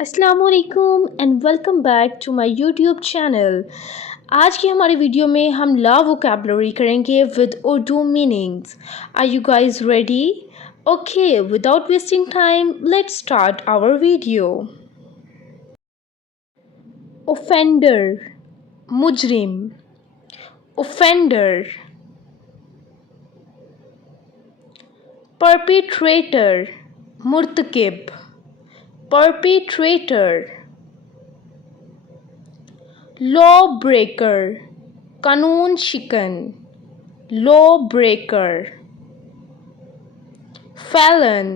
अस्सलामुअलैकुम and welcome back to my YouTube channel. आज की हमारी वीडियो में हम ला वोकैबुलरी करेंगे with Urdu meanings. Are you guys ready? Okay, without wasting time let's start our video. Offender, मुजरिम। ऑफेंडर। परपेट्रेटर, मुर्तकिब। perpetrator, law breaker, कानून शिकन, law breaker, felon,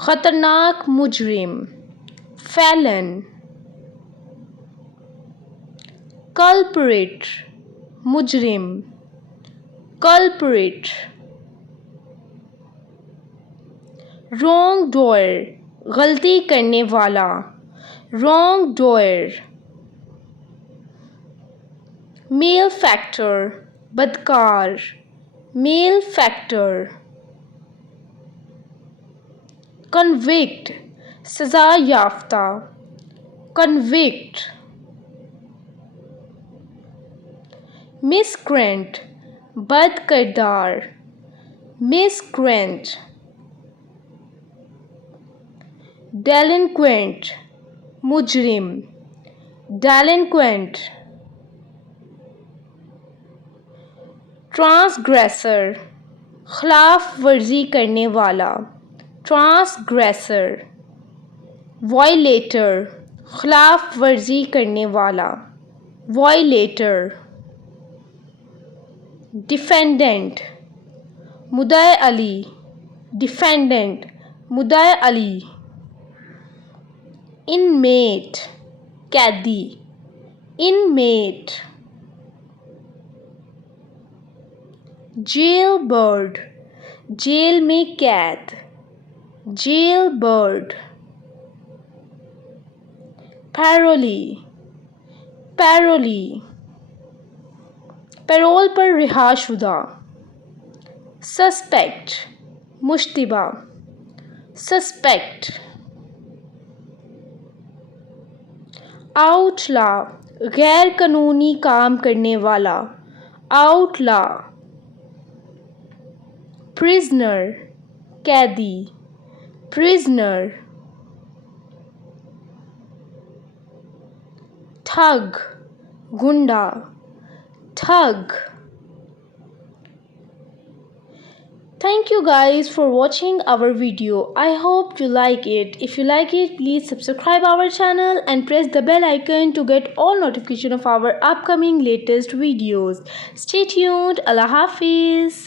खतरनाक मुजरिम, felon, culprit, मुजरिम, culprit, wrongdoer, गलती करने वाला, wrongdoer, malefactor, बदकार, malefactor, convict, सजा याफ्ता, convict, miscreant, बद किरदार, miscreant, delinquent, मुजरिम, delinquent, transgressor, खिलाफ वर्जी करने वाला, transgressor, violator, खिलाफ वर्जी करने वाला, violator, defendant, मुद्दाए अली, defendant, मुद्दाए अली, inmate, कैदी, inmate, jailbird, जेल में कैद, jailbird, parolee, parolee, पैरोल पर रिहाशुदा, suspect, मुश्तिबा, suspect, आउटला, गैर कानूनी काम करने वाला, आउटला, प्रिजनर, कैदी, प्रिजनर, ठग, गुंडा, ठग। Thank you guys for watching our video. I hope you like it. If you like it, please subscribe our channel and press the bell icon to get all notification of our upcoming latest videos. Stay tuned. Allah Hafiz.